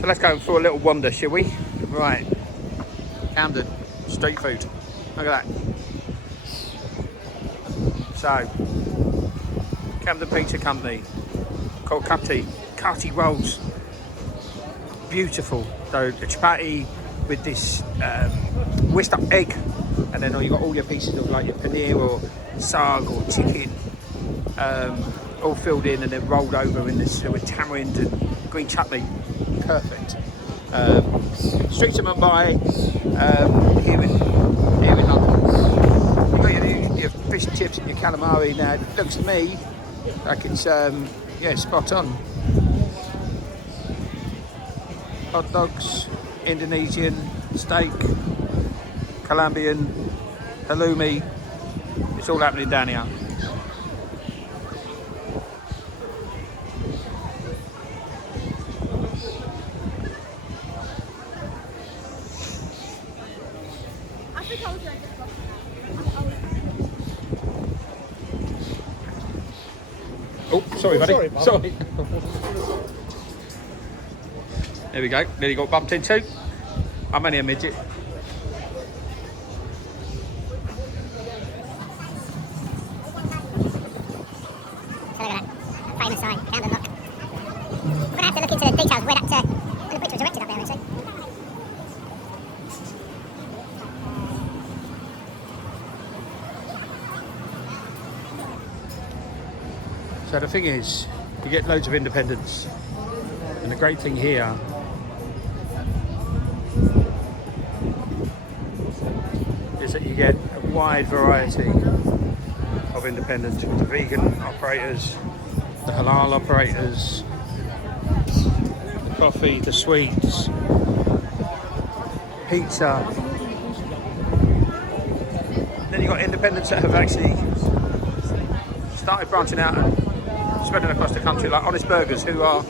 So let's go for a little wander, shall we? Right, Camden, street food. Look at that. So, Camden Pizza Company, called Cutty rolls. Beautiful. So the chapati with this whisked up egg, and then you got all your pieces of like your paneer or sag or chicken, all filled in and then rolled over in this with tamarind and green chutney. Perfect. Streets of Mumbai, here in London. You've got your fish and chips and your calamari. Now it looks to me like it's yeah, spot on. Hot dogs, Indonesian, steak, Colombian, halloumi. It's all happening down here. Oh, sorry, buddy. Sorry. There we go. Nearly got bumped into. I'm only a midget. So look at that famous sign, Camden Lock. We're going to have to look into the details where that when the bridge was erected up there, actually. So the thing is, you get loads of independence, and the great thing here is that you get a wide variety of independence with the vegan operators, the halal operators, the coffee, the sweets, pizza. Then you've got independents that have actually started branching out and spreading across the country, like Honest Burgers, who are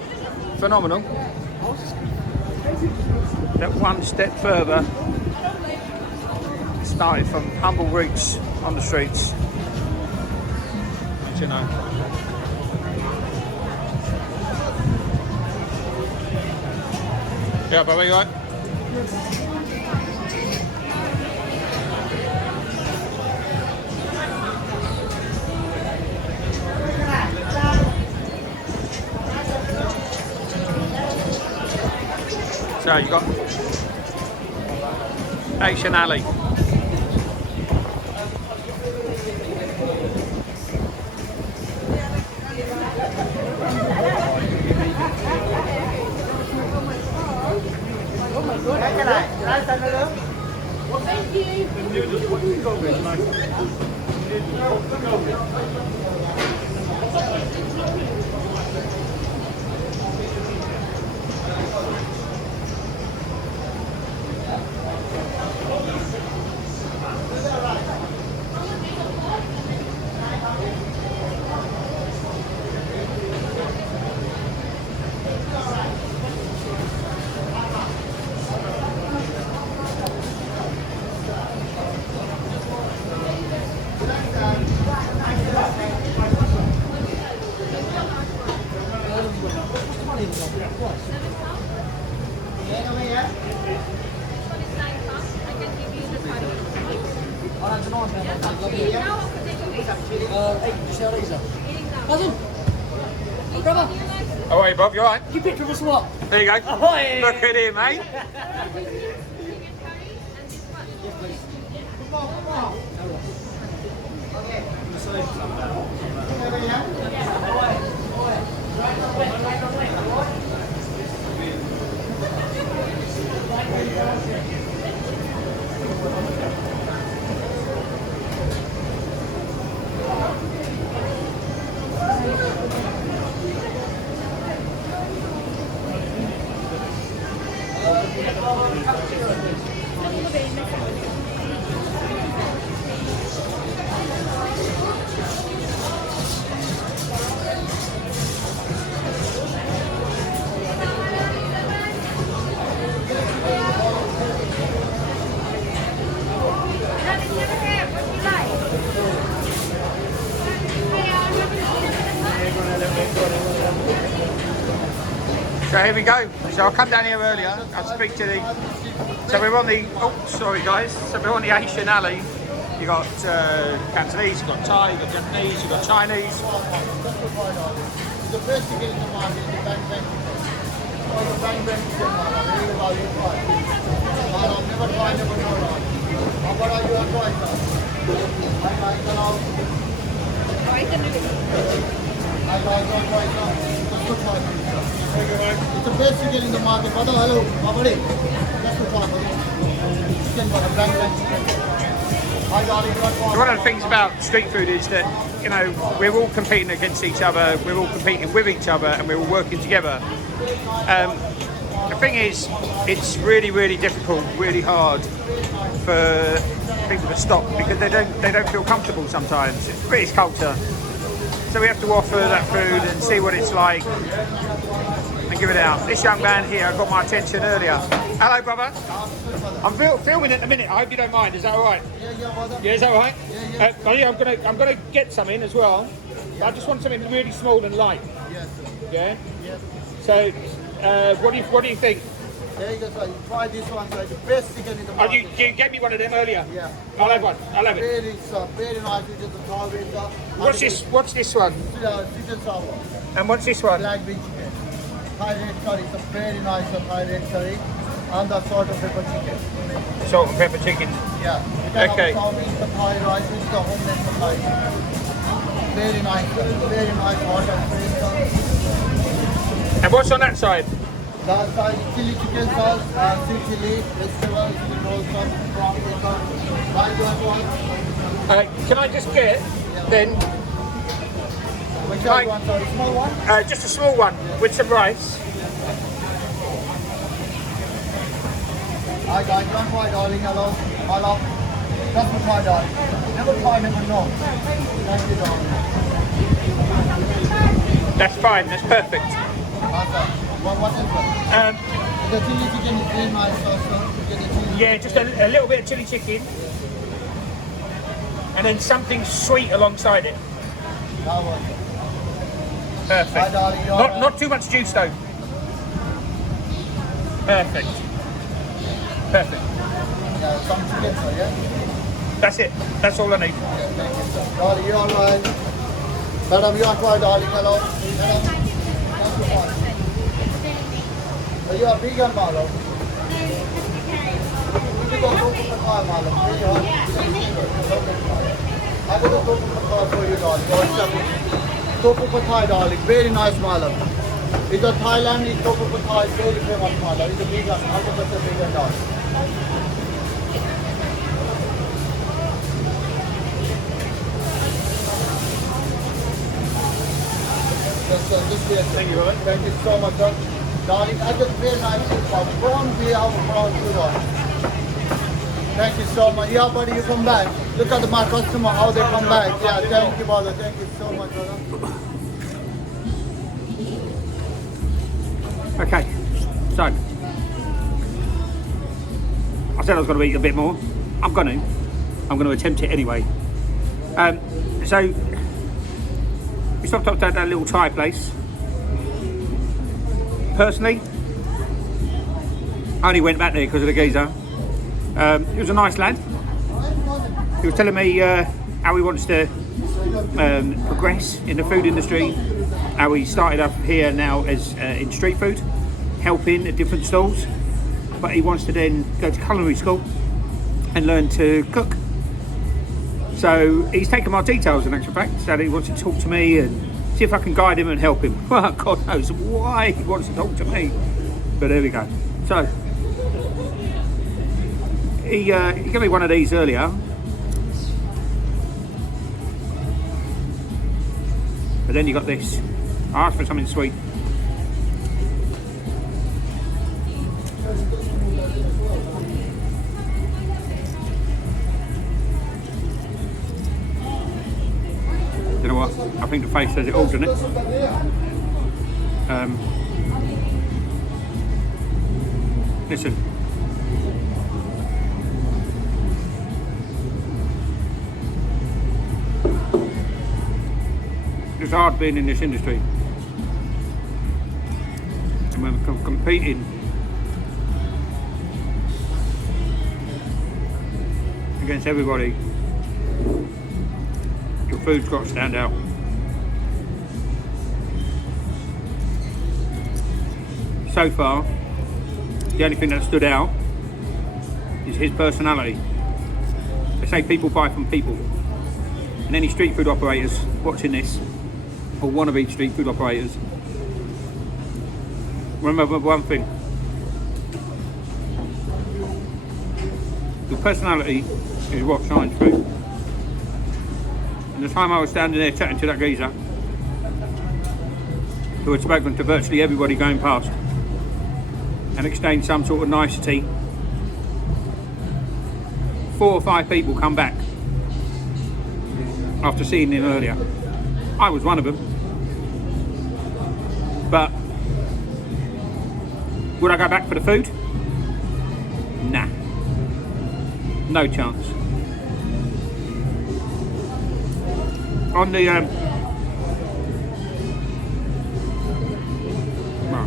phenomenal. That one step further, started from humble roots on the streets. But, you know. Yeah, but where you at? So you got Asian Alley. Oh, hey Bob, you alright? You picture of us what? There you go. Oh, yeah. Look at him, mate. So here we go. So I come down here earlier. I speak to the. So we're on the. Oh, sorry guys. So we're on the Asian alley. You got Cantonese, you got Thai, you got Japanese, you got Chinese. The best to get in the market is the bang bang. All the bang bang chicken, very well you try. I've never tried, never know. What are you trying now? I like the now. I like the right now. It's the best to get in the market. Hello, buddy. That's the part. Chicken, but a bang bang chicken. One of the things about street food is that, you know, we're all competing against each other, we're all competing with each other, and we're all working together. The thing is, it's really, really difficult, really hard for people to stop because they don't feel comfortable sometimes. It's British culture, so we have to offer that food and see what it's like and give it out. This young man here got my attention earlier. Hello, brother. I'm filming at the minute. I hope you don't mind. Is that all right? Yeah, is that all right? Yeah. I'm gonna get some in as well. But I just want something really small and light. Yes. Yeah. Yes. So, what do you think? There you go, sir. You try this one, sir. The best chicken in the market. You gave me one of them earlier. Yeah. I'll have one. I'll have it. Very nice. It's just a carving, sir. What's this one? Sweet and sour. And what's this one? Black bean chicken. Thai red curry. It's a very nice Thai red curry. And the salt and pepper chicken. Salt and pepper chicken. Yeah. Okay. The Thai rice is the homemade Thai. Very nice, sir. Very nice hot and fresh, sir. And what's on that side? That side is chili chicken sauce, sweet chili, vegetable, roll sauce, prawn paper. Can I just get then? Which one you want, sir? Small one? Just a small one with some rice. I don't try, darling. Hello. That's my try, darling. Never try, never know. Thank you, darling. That's fine. That's perfect. Awesome. What is it? The chili chicken is very nice, sir. Yeah, just a little bit of chili chicken, and then something sweet alongside it. That one. Perfect. Hi, darling. Not too much juice though. Perfect. Perfect. Yeah, some chicken, sir, yeah? That's it. That's all I need. Yeah, thank you, sir. Darling, you all right? Madam, you are quiet, darling. Hello. Madam. Thank you, sir. Are you a vegan, madam? You got tofu patai, madam. Very hot. I got a tofu patai for you, darling. Tofu patai, darling. Very nice, madam. It's a Thailand tofu patai. Very famous, madam. It's a vegan. 100% vegan, darling. Yes, sir. Thank you, brother. Thank you so much, sir. Darling, I just very nice food. Prawn, we have a prawn too, darling. Thank you so much. Yeah, buddy, you come back. Look at my customer, how they come back. Yeah, thank you, brother. Thank you so much, brother. Okay. So, I said I was going to eat a bit more. I'm going to attempt it anyway. So, we stopped up at that little Thai place. Personally, I only went back there because of the geezer. He was a nice lad. He was telling me how he wants to progress in the food industry, how he started up here now as in street food, helping at different stalls, but he wants to then go to culinary school and learn to cook. So he's taken my details in actual fact, so he wants to talk to me and see if I can guide him and help him. Well, God knows why he wants to talk to me, but there we go. So he gave me one of these earlier, but then you got this. I asked for something sweet. You know what? I think the face says it all, doesn't it? Listen. It's hard being in this industry. And when we're competing against everybody, your food's got to stand out. So far, the only thing that stood out is his personality. They say people buy from people. And any street food operators watching this, or wannabe street food operators, remember one thing. Your personality is what shines through. And the time I was standing there chatting to that geezer, who had spoken to virtually everybody going past, and exchanged some sort of nicety, 4 or 5 people come back after seeing him earlier. I was one of them. But would I go back for the food? Nah. No chance. On the well,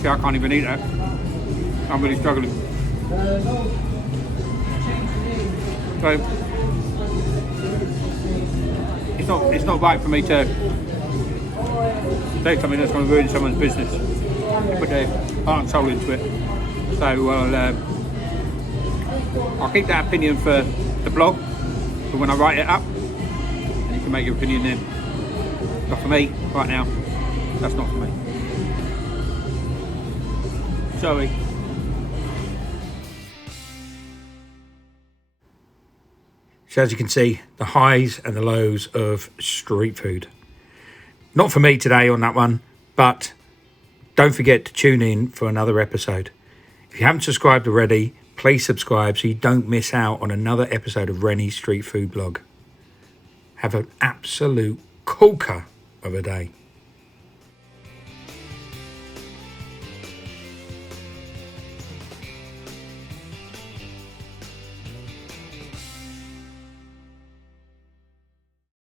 see, I can't even eat that. I'm really struggling. So it's not right for me to say something that's going to ruin someone's business. Put their heart and soul into it. So I'll keep that opinion for the blog, for when I write it up, and you can make your opinion then. Not for me right now. That's not for me. Sorry. So as you can see, the highs and the lows of street food. Not for me today on that one, but don't forget to tune in for another episode. If you haven't subscribed already, please subscribe so you don't miss out on another episode of Rennie's Street Food Blog. Have an absolute corker of a day.